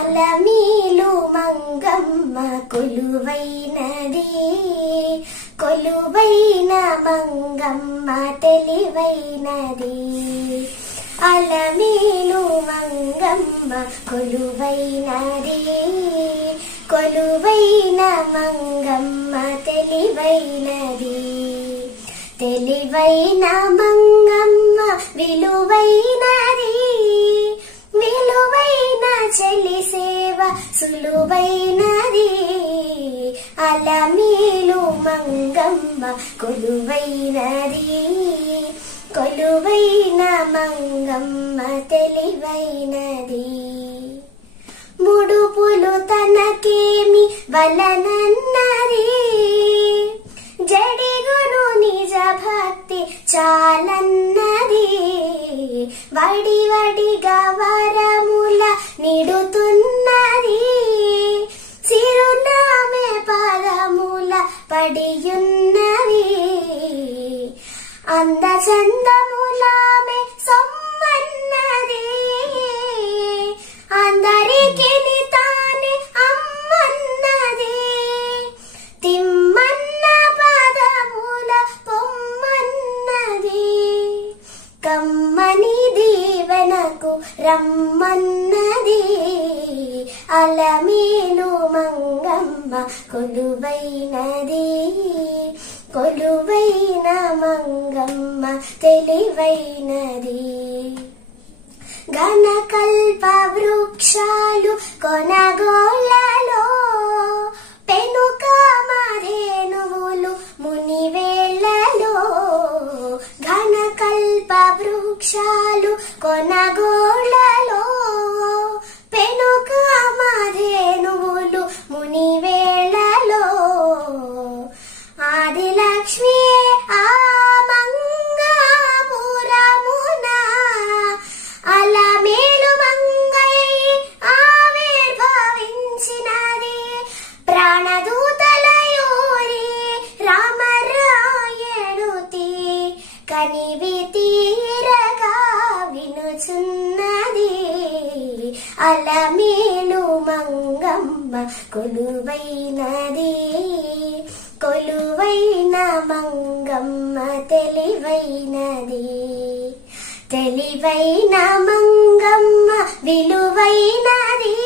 అలమేలు మంగమ్మ కొలువైనది, కొలువైన మంగమ్మ తెలివైనది. అలమేలు మంగమ్మ కొలువైనది, కొలువైన మంగమ్మ తెలివైనది. తెలివైన మంగమ్మ విలువైనది, విలువైన చెలి సేవ సులువైనది. అలమేలు మంగమ్మ కొలువైనది, కొలువైన మంగమ్మ తెలివైనది. ముడుపులు తనకేమి వలనన్నది, జడిగును నిజ భక్తి చాలన్నది. వడి వడిగా వరముల నిడుతున్నది, సిరునామె పదముల పడియున్నవి. అందచందములామె సొమ్మన్నది, అందరికి తానే అమ్మన్నది. తిమ్మన్న పదముల పొమ్మన్నది, కమ్మని దీవెనకు రమ్మన్నది. అలమేలు మంగమ్మ కొలువైనది, కొలువైన మంగమ్మ తెలివైనది. ఘనకల్ప వృక్షాలు కొనగోళ్ళలో, పెనుక మధేనువులు మునివేళ్లలో. ఘనకల్ప వృక్షాలు కొనగోళ్ళలో, పెనుక మధేనువులు మునివేళ్లలో. ఆదిలక్ష్మి ఆ మంగాపురమున, అలమేలు మంగయ్య ఆవిర్భవించినది. ప్రాణదూతలయోరి రామరాయణుతి, కనివి తీరగా వినుచున్నది. అలమేలు మంగమ్మ కొలువైనది, కొలువైన మంగమ్మ తెలివైనది. తెలివైన మంగమ్మ విలువైనది,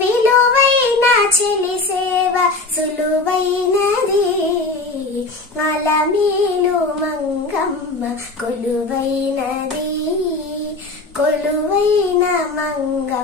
విలువైన చెలి సేవ సులువైనది. అలమేలు మంగమ్మ కొలువైనది, కొలువైన మంగమ్మ